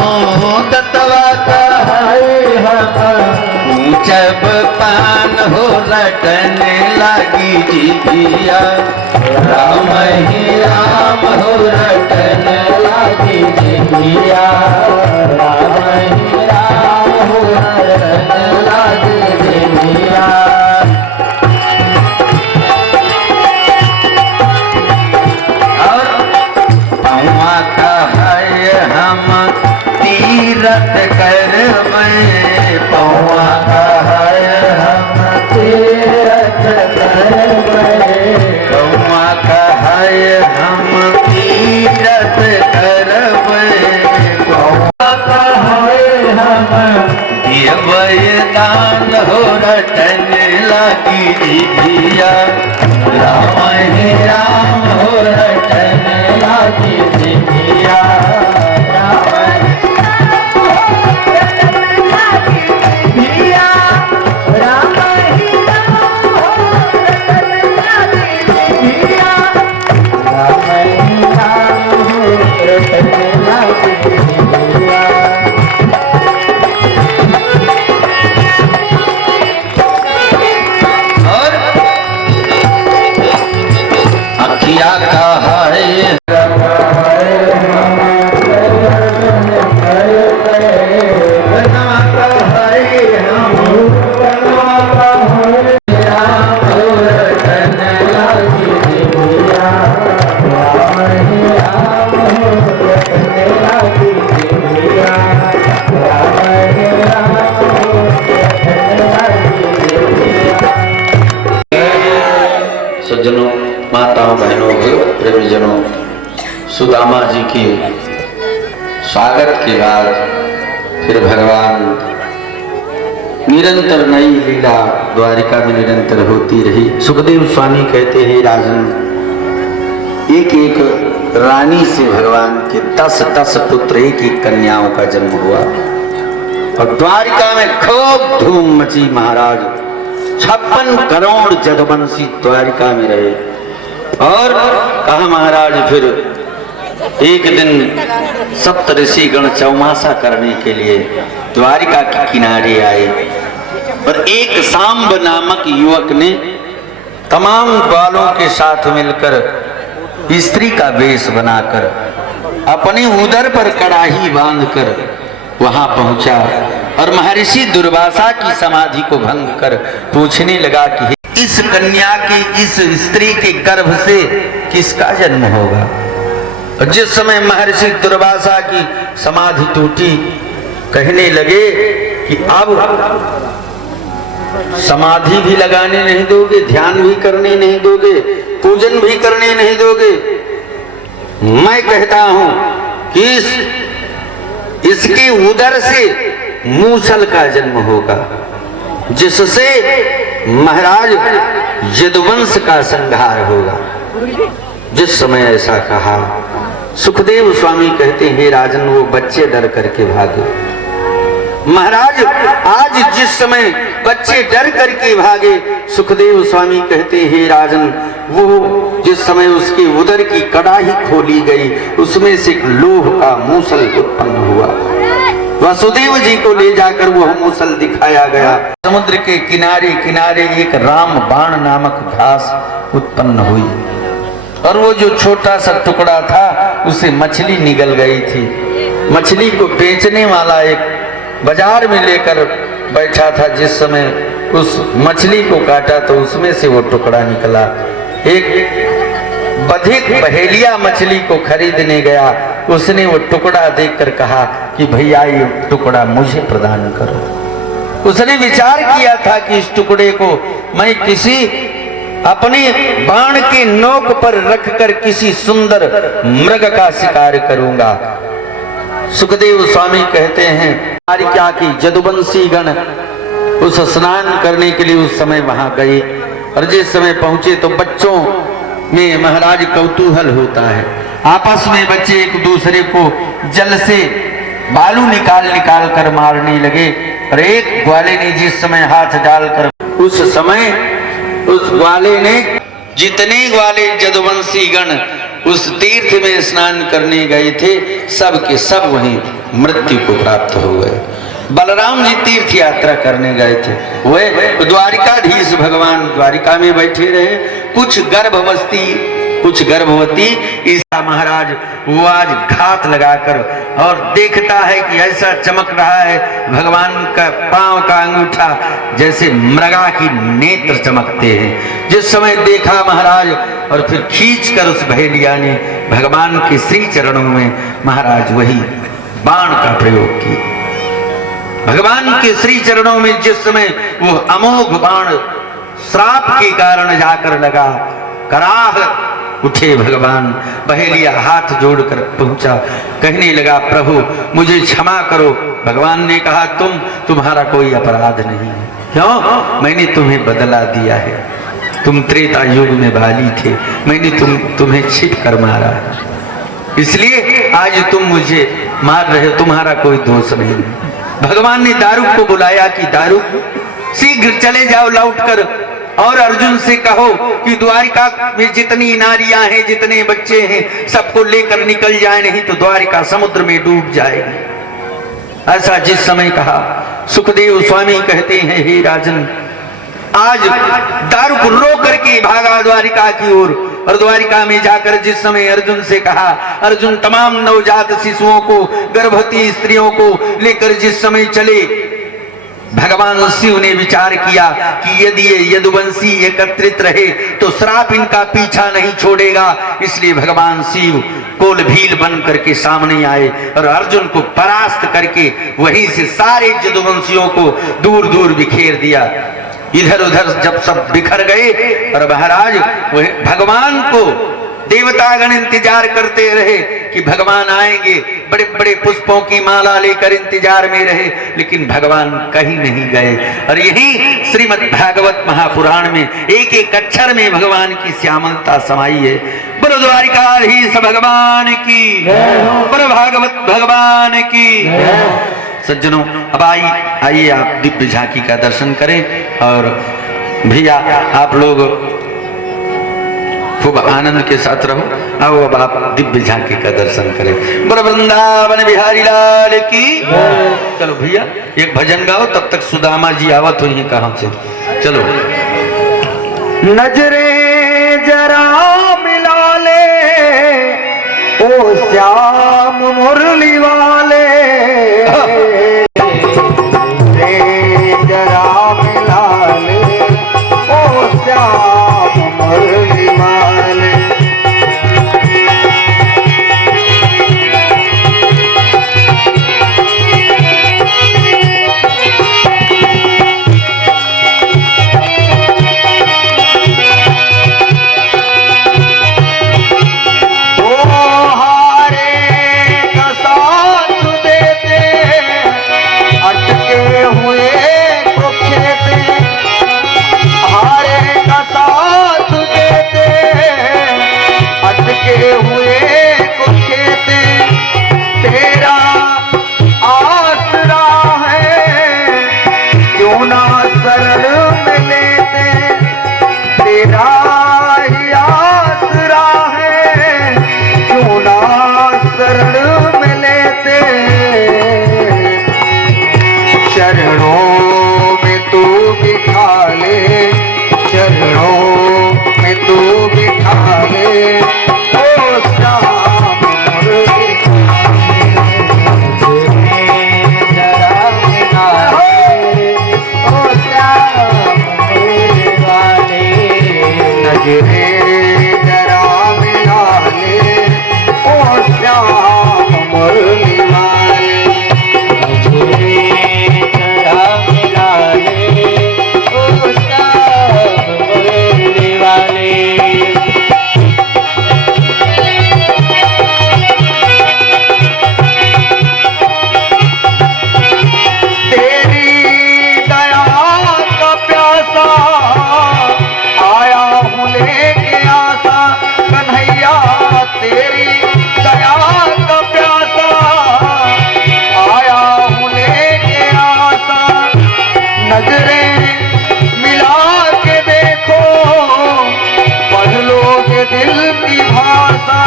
दतवा का हरे हम जब पान हो रटन लागी जीभिया, राम ही राम हो रटन लागी जीभिया, राम ही राम हो रटन लागी जीभिया। पौआ का है हम तीरथ करबै, पौआ का है हम तीरथ करबै, पौआ का है हम तीरथ करबै, पौआ का है हम देवय दान हो रटन लागी जीभिया, राम ही राम हो रटन लागी जीभिया, राम जीभिया, राम ही राम हो रटन लागी जीभिया, राम ही राम हो रटन लागी जीभिया। और अखिया का है सज्जनों, माताओं, बहनों, प्रेमीजनों, सुदामा जी की स्वागत के बाद फिर भगवान निरंतर नई लीला द्वारिका में निरंतर होती रही। सुखदेव स्वामी कहते हैं, राजन एक एक रानी से भगवान के 10 पुत्र, एक एक कन्याओं का जन्म हुआ, और द्वारिका में खूब धूम मची। महाराज 56 करोड़ जगवंशी द्वारिका में रहे। और कहा महाराज फिर एक दिन सप्तऋषि गण चौमासा करने के लिए द्वारिका के किनारे आए, और एक सांब नामक युवक ने तमाम ग्वालों के साथ मिलकर स्त्री का वेश बनाकर अपने उदर पर कड़ाही बांधकर वहां पहुंचा, और महर्षि दुर्वासा की समाधि को भंग कर पूछने लगा कि इस कन्या के, इस स्त्री के गर्भ से किसका जन्म होगा। और जिस समय महर्षि दुर्वासा की समाधि टूटी कहने लगे कि अब समाधि भी लगाने नहीं दोगे, ध्यान भी करने नहीं दोगे, पूजन भी करने नहीं दोगे। मैं कहता हूं कि इसके उदर से मूसल का जन्म होगा, जिससे महाराज यदुवंश का संहार होगा। जिस समय ऐसा कहा, सुखदेव स्वामी कहते हैं, राजन वो बच्चे डर करके भागे। महाराज आज जिस समय बच्चे डर करके भागे, सुखदेव स्वामी कहते हैं, राजन वो जिस समय उसके उदर की कड़ाही खोली गई, उसमें से एक लोह का मूसल उत्पन्न हुआ। वसुदेव जी को ले जाकर वह मूसल दिखाया गया। समुद्र के किनारे किनारे एक राम बाण नामक घास उत्पन्न हुई, और वो जो छोटा सा टुकड़ा था उसे मछली निगल गई थी। मछली को बेचने वाला एक बाजार में लेकर बैठा था। जिस समय उस मछली को काटा तो उसमें से वो टुकड़ा निकला। एक बधिक बहेलिया मछली को खरीदने गया, उसने वो टुकड़ा देखकर कहा कि भैया ये टुकड़ा मुझे प्रदान करो। उसने विचार किया था कि इस टुकड़े को मैं किसी अपने बाण के नोक पर रखकर किसी सुंदर मृग का शिकार करूंगा। सुखदेव स्वामी कहते हैं, क्या की यदुवंशी गण उस स्नान करने के लिए उस समय वहां गए, और जिस समय पहुंचे तो बच्चों में महाराज कौतूहल होता है। आपस में बच्चे एक दूसरे को जल से बालू निकाल निकाल कर मारने लगे, और एक ग्वाले ने जिस समय हाथ डालकर, उस समय उस ग्वाले ने, जितने ग्वाले यदुवंशी गण उस तीर्थ में स्नान करने गए थे, सब के सब वहीं मृत्यु को प्राप्त हो गए। बलराम जी तीर्थ यात्रा करने गए थे, वे द्वारिकाधीश भगवान द्वारिका में बैठे रहे। कुछ गर्भवती ईसा महाराज वो आज घात लगाकर, और देखता है कि ऐसा चमक रहा है भगवान का पांव का अंगूठा जैसे मृगा की नेत्र चमकते हैं। जिस समय देखा महाराज, और फिर खींचकर उस बहेलिया ने भगवान के श्री चरणों में महाराज वही बाण का प्रयोग किया। भगवान के श्री चरणों में जिस समय वो अमोघ बाण श्राप के कारण जाकर लगा, कराह उठे भगवान। बहेलिया हाथ जोड़कर पहुंचा, कहने लगा, प्रभु मुझे क्षमा करो। भगवान ने कहा, तुम्हारा कोई अपराध नहीं है। क्यों? मैंने तुम्हें बदला दिया है। तुम त्रेता युग में बाली थे, मैंने तुम्हें छिप कर मारा, इसलिए आज तुम मुझे मार रहे हो, तुम्हारा कोई दोष नहीं है। भगवान ने दारुक को बुलाया कि दारुक शीघ्र चले जाओ लौटकर, और अर्जुन से कहो कि द्वारिका में जितनी नारियां हैं, जितने बच्चे हैं, सबको लेकर निकल जाए, नहीं तो द्वारिका समुद्र में डूब जाएगी। ऐसा जिस समय कहा, सुखदेव स्वामी कहते हैं, हे राजन, आज दारुक रो करके भागा द्वारिका की ओर, और द्वारिका में जाकर जिस समय अर्जुन से कहा, अर्जुन तमाम नवजात शिशुओं को, गर्भवती स्त्रियों को लेकर जिस समय चले, भगवान शिव ने विचार किया कि यदि ये यदुवंशी एकत्रित रहे तो श्राप इनका पीछा नहीं छोड़ेगा। इसलिए भगवान शिव कोल भील बन करके सामने आए, और अर्जुन को परास्त करके वहीं से सारे यदुवंशियों को दूर दूर बिखेर दिया। इधर उधर जब सब बिखर गए, और महाराज भगवान को देवतागण इंतजार करते रहे कि भगवान आएंगे, बड़े बड़े पुष्पों की माला लेकर इंतजार में रहे, लेकिन भगवान कहीं नहीं गए। और यही श्रीमद् भागवत महापुराण में एक एक अक्षर में भगवान की श्यामलता समाई है। बोलो द्वारिकाधीश भगवान की, बोलो भागवत भगवान की। सज्जनों, अब आइए आप दिव्य झांकी का दर्शन करें, और भैया आप लोग खूब आनंद के साथ रहो। आओ अब आप दिव्य झांकी का दर्शन करें। बोलो वृंदावन बिहारी लाल की। चलो भैया एक भजन गाओ, तब तक सुदामा जी आवत हुई है कहां से। चलो। नजरे जरा मिला ले ओ श्याम मुरली वाले, जरा मिला ले ओ श्याम मुरली वाले। शरण में लेते तेरा ही आसरा है, क्यों ना शरण में लेते। चरणों में तू बिठा ले, चरणों में तू बिठा ले, ओ श्याम मुरली जरा मिला ले, ओ श्याम मुरली वाले नजरे जरा मिला ले, ओ श्याम मुरली वाले नजरे जरा मिला ले, ओ श्याम मुरली वाले। तेरी दया का प्यासा आया हूँ लेके आसा, कन्हैया तेरी दया का प्यासा आया हूँ लेके आसा। नजरें मिला के देखो, पढ़ लोगे दिल की भाषा।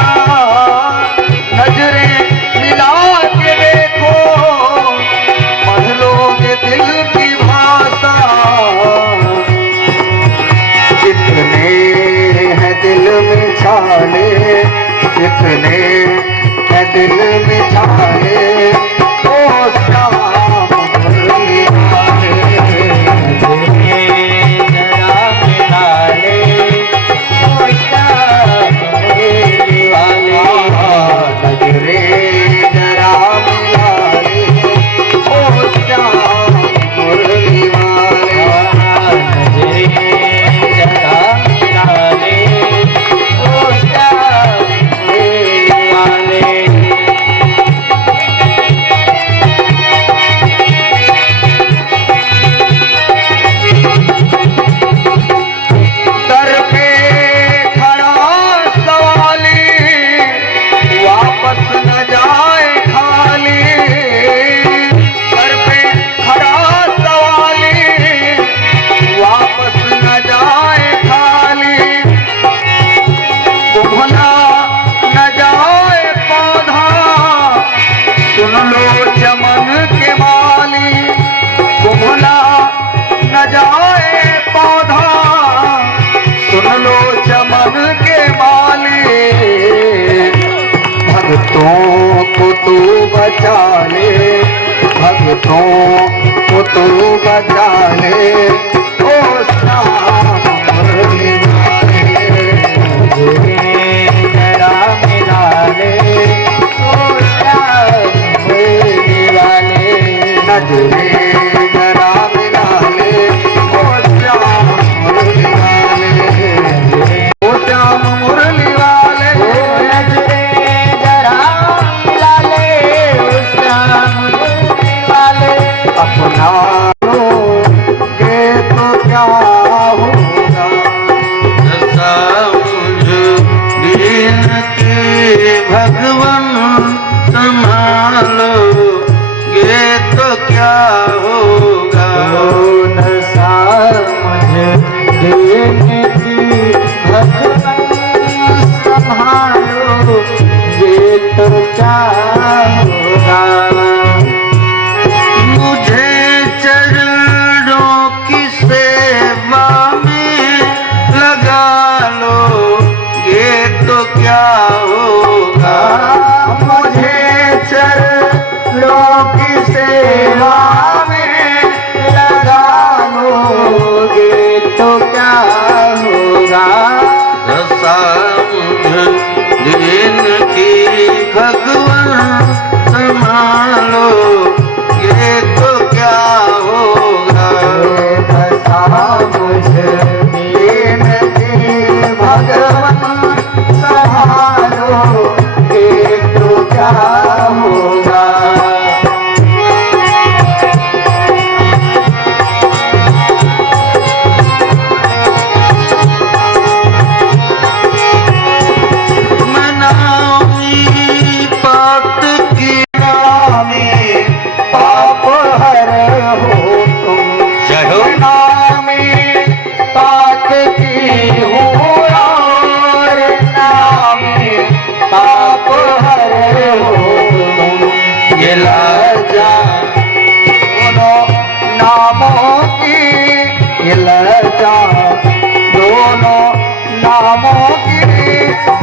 नजरें मिला के देखो, पढ़ लोगे दिल की भाषा। जितने हैं दिल में छाले, जितने हैं दिल में छाले, ओ श्याम मुरली वाले नजरे जरा मिला ले, ओ श्याम मुरली वाले नजरे जरा मिला ले, ओ श्याम मुरली वाले नजरे जरा मिला ले, ओ श्याम मुरली वाले। दर पे खड़ा सवाली, वापस न जाए खाली। दर पे खड़ा सवाली, वापस न जाए खाली। कुम्हला न जाए पौधा, सुन लो चमन के माली। कुम्हला न जाए पौधा, सुन लो चमन के माली। भक्तों को तू बचा ले, भक्तों को तू बचा ले, ओ श्याम मुरली वाले नजरे जरा मिला ले, ओ श्याम मुरली वाले नजरे जरा मिला ले, ओ श्याम मुरली वाले, ओ श्याम मुरली वाले नजरे जरा मिला ले, ओ श्याम मुरली वाले। अपना लोगे तो क्या होगा, जैसा मुझ दीन के भगवन संभालो ये तो क्या होगा। नशा मुझे देने की भगवान संभालो, ये तो क्या होगा। मुझे चरणों की सेवा में लगा लो ये तो क्या होगा। मुझे चरणों की सेवा में लगा लोगे तो क्या होगा। रसा मुझ दीन की भगवान संभालो ये तो क्या होगा। दशा मुझे दीन की भगवान संभालो, ये तो क्या होगा। मनामी बात की में में पाक की हूँ और नाम पाप हरे हो तुम। ये लज्जा दोनों नामों की, ये लज्जा दोनों नामों की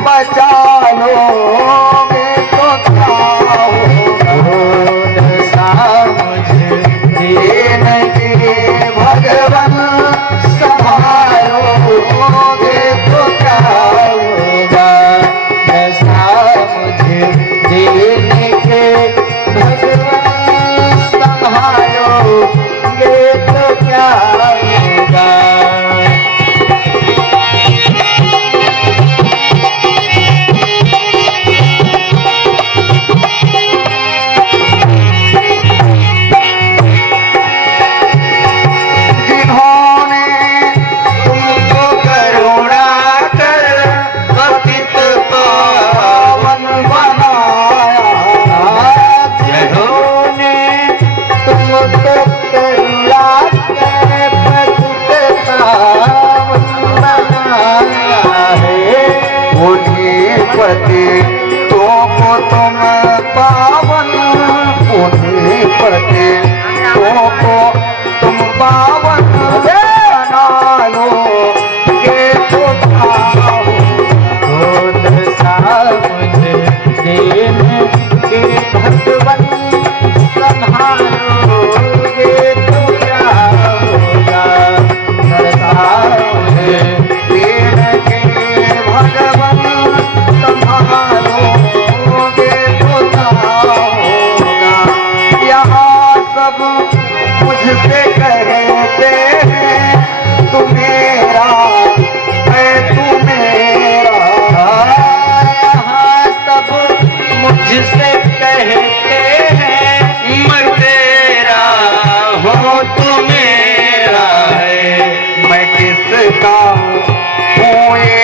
बचा लोगे तो क्या होगा। मुझे दीन के भगवान संभालोगे तो क्या होगा। ऐसा मुझे दीन के भगवान संभालोगे तो क्या होगा। पति तुमको तुम पावन, उन्हीं पति तुमको तुम पावन बना लो के तो मुझे दीन के भगवान संभालोगे तो क्या होगा। मुझे दीन के भगवान संभालोगे तो क्या होगा। यहाँ सब मुझसे कहते हैं तू मेरा है तू मेरा। यहाँ सब मुझसे कहते हैं मैं तेरा हो तू मेरा है। मैं किसका हूँ ये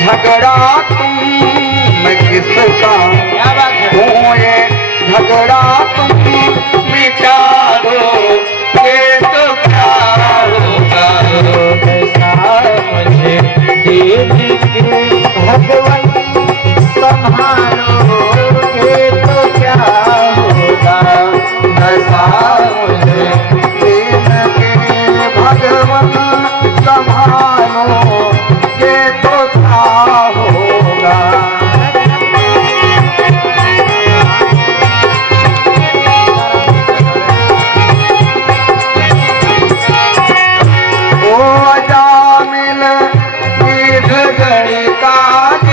झगड़ा तुम, मैं किसका हूँ ये झगड़ा तुम मिटा दो ये तो क्या होगा। मुझे दीन के भगवान संभालोगे तो क्या होगा। ऐसा मुझे दीन के भगवान संभालोगे तो क्या होगा। ओ अजामिल गिद्ध गणिकाज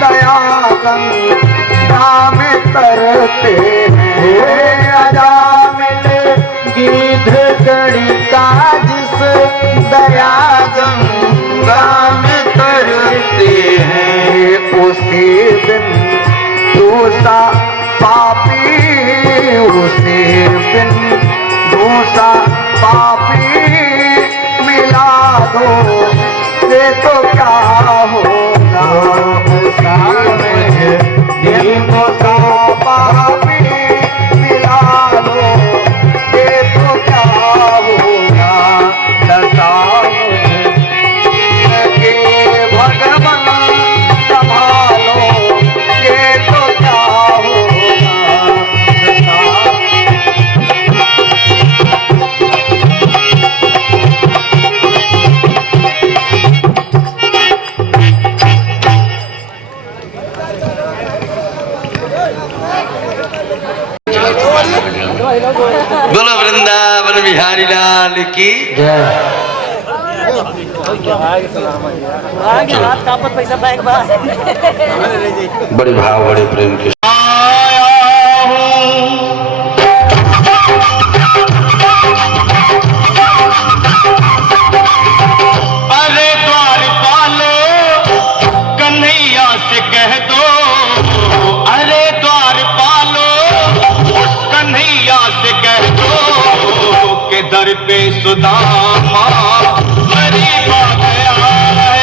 दया गंगा में तरते हैं। अजामिल गिद्ध गणिकाज दया गंगा में तरते हैं। उसी दिन दूसरा पापी, उसी दिन दूसरा पापी मिला दो ये तो क्या होगा। मुझे दिल को पापी मिला दो ये तो क्या होगा। दशा के भगवान संभालो ये तो क्या होगा। बोलो वृंदावन बिहारी लाल की बड़े भाव बड़े प्रेम के अरे द्वारपालो कन्हैया से कह दो, अरे द्वारपालो उस कन्हैया से कह दो के दर पे सुदामा गरीब आ गया है।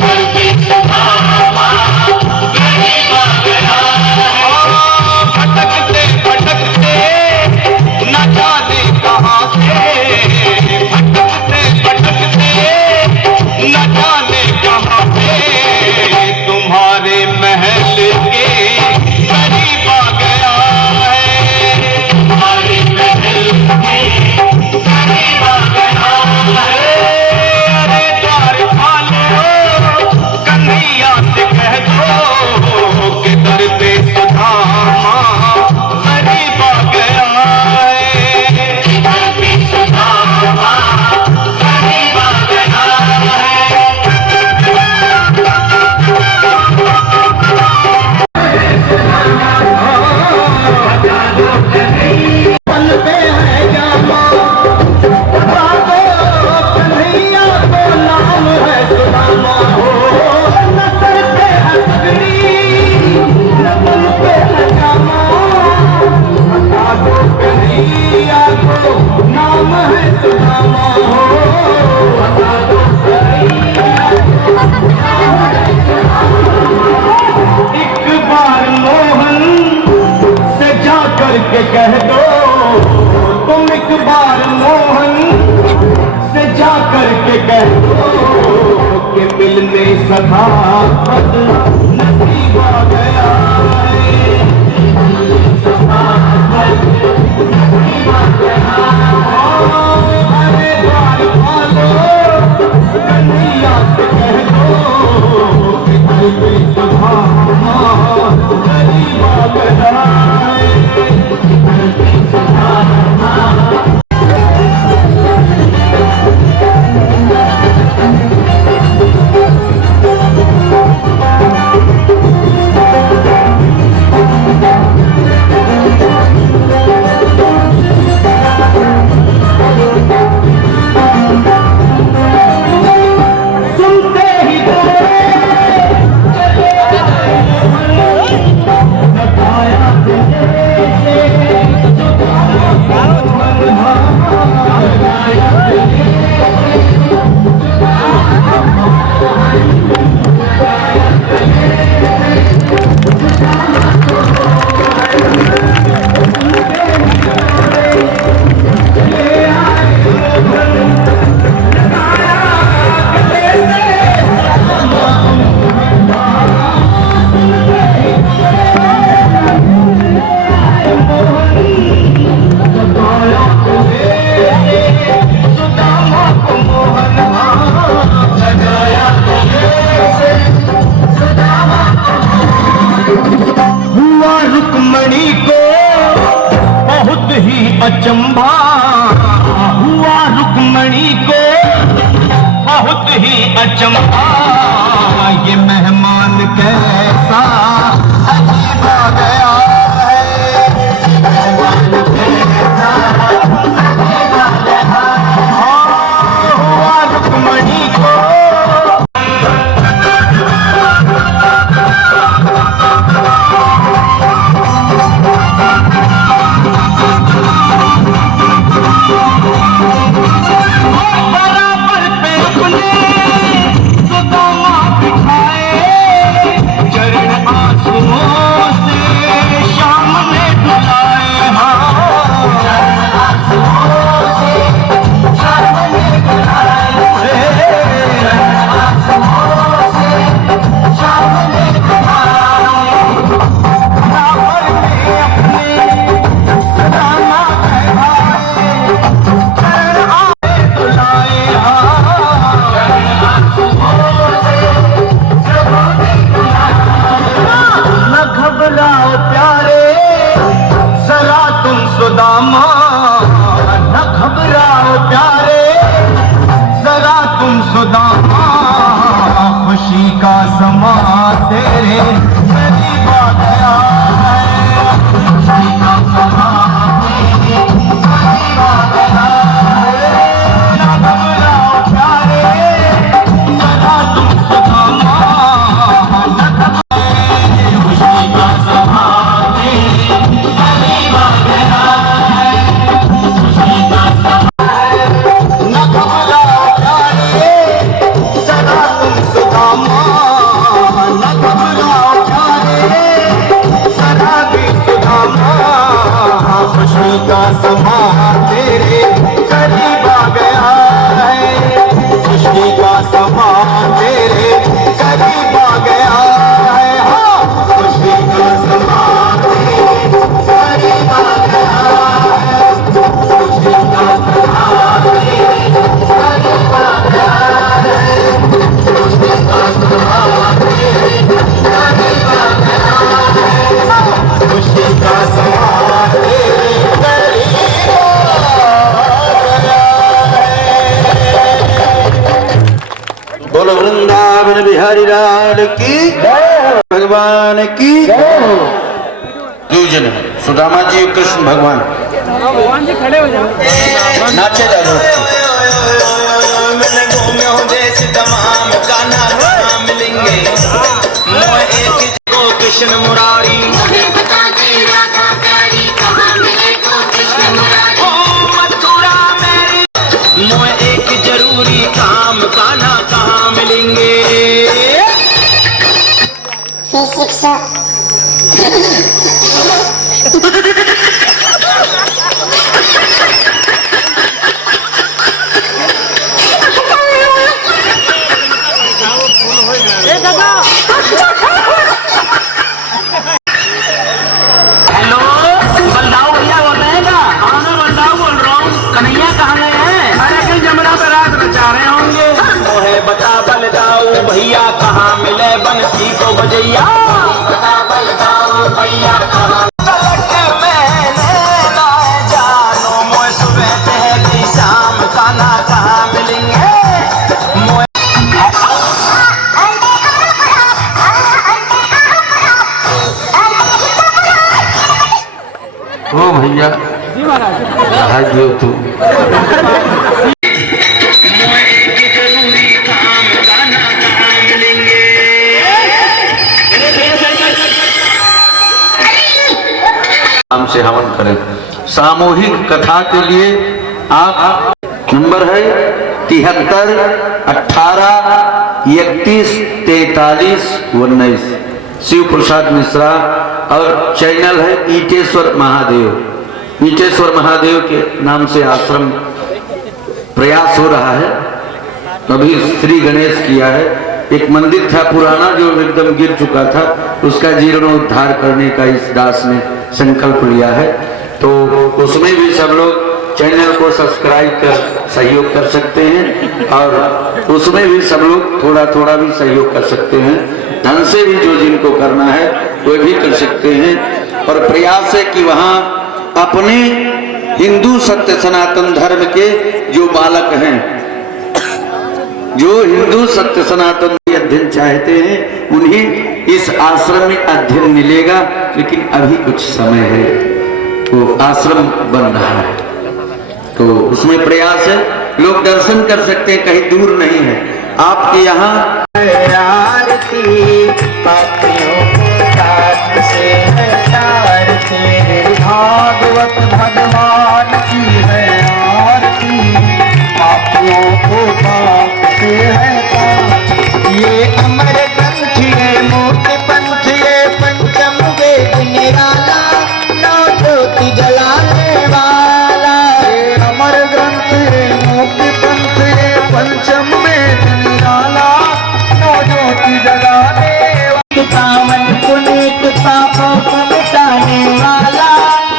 दर पे सुदामा गरीब आ गया है। भटकते भटकते न जाने कहाँ से भटक सखा बस नसीब आ गया अरे द्वार खोलो कन्हैया से कह दो कि घर पे सभा गरीब आ गया रुक्मणी को बहुत ही अचंभा हुआ रुक्मणी को बहुत ही अचंभा ये मेहमान कैसा अजीब आ गया है मेहमान कैसा अजीब आ गया हुआ रुक्मणी को खुशी का समा तेरे करीब आ गया है खुशी का समा तेरे करीब आ गया है ना घबराओ प्यारे सदा तुम सुदामा ना घबराओ खुशी का समा तेरे करीब आ गया है खुशी का समा ना घबराओ प्यारे सदा तुम सुदामा न घबराओ प्यारे सदा भी सुदामा खुशी का समा तेरे करीब आ गया है खुशी का समा तेरे करीब आ गया है हाँ खुशी का समा तेरे करीब आ गया है खुशी का समा तेरे करीब आ गया खुशी का समा बोलो वृंदावन बिहारी लाल की भगवान की दूजन सुदामा जी और कृष्ण भगवान भगवान जी खड़े हो जाओ नाचे जा मैंने घूमे हो देश तमाम गाना कहाँ मिलेंगे मोह एक को कृष्ण मुरारी बता दे राधा प्यारी कहाँ मिले तो कृष्ण मुरारी ओ मथुरा मेरी मोह एक जरूरी काम गाना कहाँ मिलेंगे शिक्षा तो बजैया तलक मैंने ना जानो मोए सुबह पहली शाम खाना कहाँ मिलेंगे ओ भैया जी महाराज हाय दियो तू नाम से हवन करें। सामूहिक कथा के लिए आप नंबर है 73 18 31 43 19 शिव प्रसाद मिश्रा और चैनल है ईटेश्वर महादेव। ईटेश्वर महादेव के नाम से आश्रम प्रयास हो रहा है। अभी श्री गणेश किया है। एक मंदिर था पुराना जो एकदम गिर चुका था, उसका जीर्णोद्धार करने का इस दास ने संकल्प लिया है। तो उसमें भी सब लोग चैनल को सब्सक्राइब कर सहयोग कर सकते हैं और उसमें भी सब लोग थोड़ा थोड़ा भी सहयोग कर सकते हैं। धन से भी जो जिनको करना है वो भी कर सकते हैं। और प्रयास है कि वहाँ अपने हिंदू सत्य सनातन धर्म के जो बालक हैं, जो हिंदू सत्य सनातन अध्ययन चाहते हैं, उन्हें इस आश्रम में अध्ययन मिलेगा। लेकिन अभी कुछ समय है, वो आश्रम बन रहा है, तो उसमें प्रयास है। लोग दर्शन कर सकते हैं, कहीं दूर नहीं है। आपके यहाँ आरती पापियों को रात से है आरती भागवत भगवान की है आरती पापियों को पाप से है ये अमर ग्रंथ ये मूर्ति पंथ ये पंचम वेद निराला नौ ज्योति जलाने वाला ये अमर ग्रंथ ये मूर्ति पंथ ये पंचम वेद निराला नौ ज्योति जलाने पावन पुनीत पापों को मिटाने वाला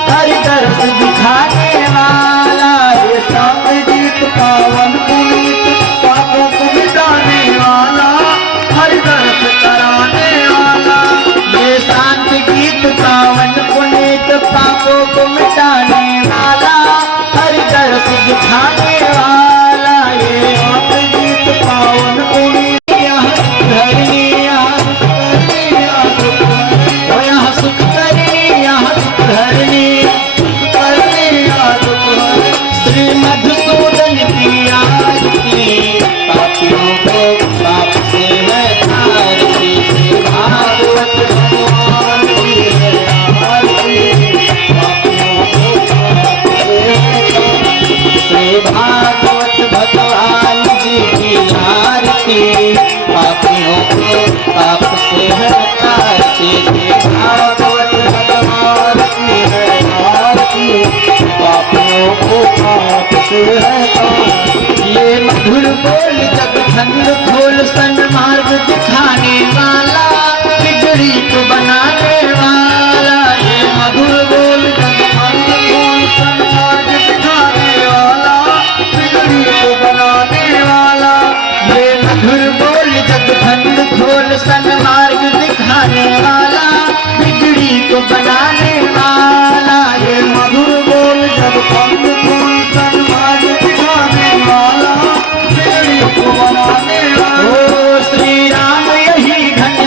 हर दर्श दिखाने वाला ये शांत गीत पावन पुनीत पापों को मिटाने वाला हर दर्श कराने वाला ये शांत गीत पावन पुनीत पापों को मिटाने वाला हर दर्श दिखाने वाला ये शांत गीत पावन पुनीत सुख करनी यहाँ सुख धरनी श्री मधुसूदन की आरती पापियों को पाप से है आरती श्री भागवत भगवान की है आरती पापियों को पाप से है श्री भागवत भगवान जी की आरती पापियों को पाप से है आरती श्री भागवत भगवान की है आरती पापियों को पाप से है ये मधुर बोल जब खंड खोल सन्मार्ग दिखाने वाला बिगड़ी को बनाने वाला ये मधुर बोल जब खंड खोल सन्मार्ग दिखाने वाला बिगड़ी को बनाने वाला ये मधुर बोल जब खंड खोल सन्मार्ग दिखाने वाला बिगड़ी को बनाने वाला ये मधुर बोल जब खंड खोल सन्मार्ग दिखाने वाला बिगड़ी को बनाने वाला ओ श्री राम यही घन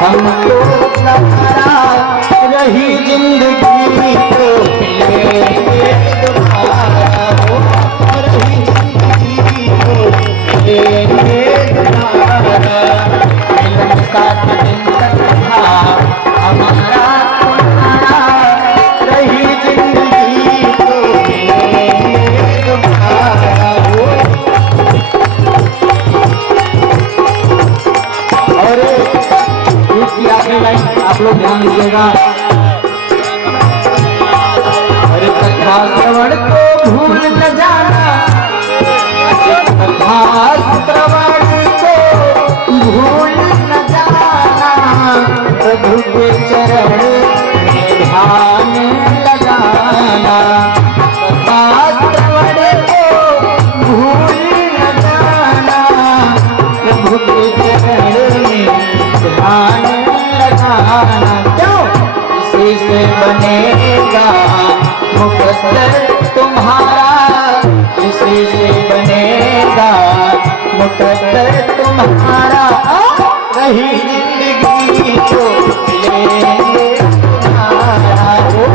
हमको सहारा रही जिंदगी तो मिलेंगे दोबारा हो, रही जिंदगी तो मिलेंगे दोबारा। मिलन साथ दिन तक था हमारा तुम्हारा, रही जिंदगी तो मिलेंगे दोबारा हो। और इसकी आखिरी लाइन आप लोग ध्यान दीजिएगा। अरे कथा श्रवण को भूल न जाना, कथा श्रवण को भूल न जाना, प्रभु के चरण में ध्यान लगाना। कथा श्रवण को भूल न जाना, प्रभु के चरण में ध्यान लगाना। क्यों? इसी से बनेगा मुकद्दर तुम्हारा, इसी से बनेगा मुकद्दर तुम्हारा। रही जिंदगी तो मिलेंगे तुम्हारा हो,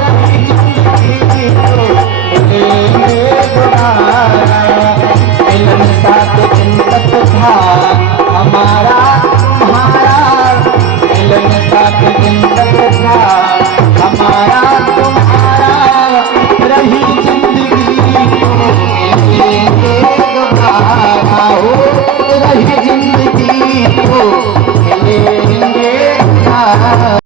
रही जिंदगी तो मिलेंगे तुम्हारा। मिलन साथ दिन तक था हमारा तुम्हारा, मिलन साथ दिन तक था हमारा तुम्हारा। रही जिंदगी तो मिलेंगे दोबारा हो, रही जिंदगी तो मिलेंगे दोबारा।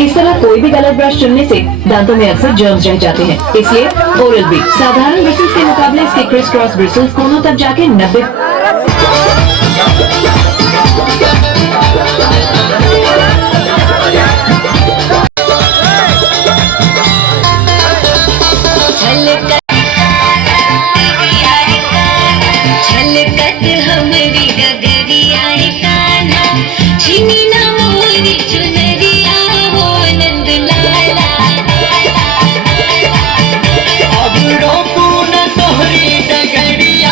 इस तरह कोई भी गलत ब्रश चुनने से दांतों में अक्सर जर्म्स रह जाते हैं। इसलिए ओरल बी साधारण ब्रिसल्स के मुकाबले इसके क्रिस क्रॉस ब्रिसल्स कोनों तक जाके 90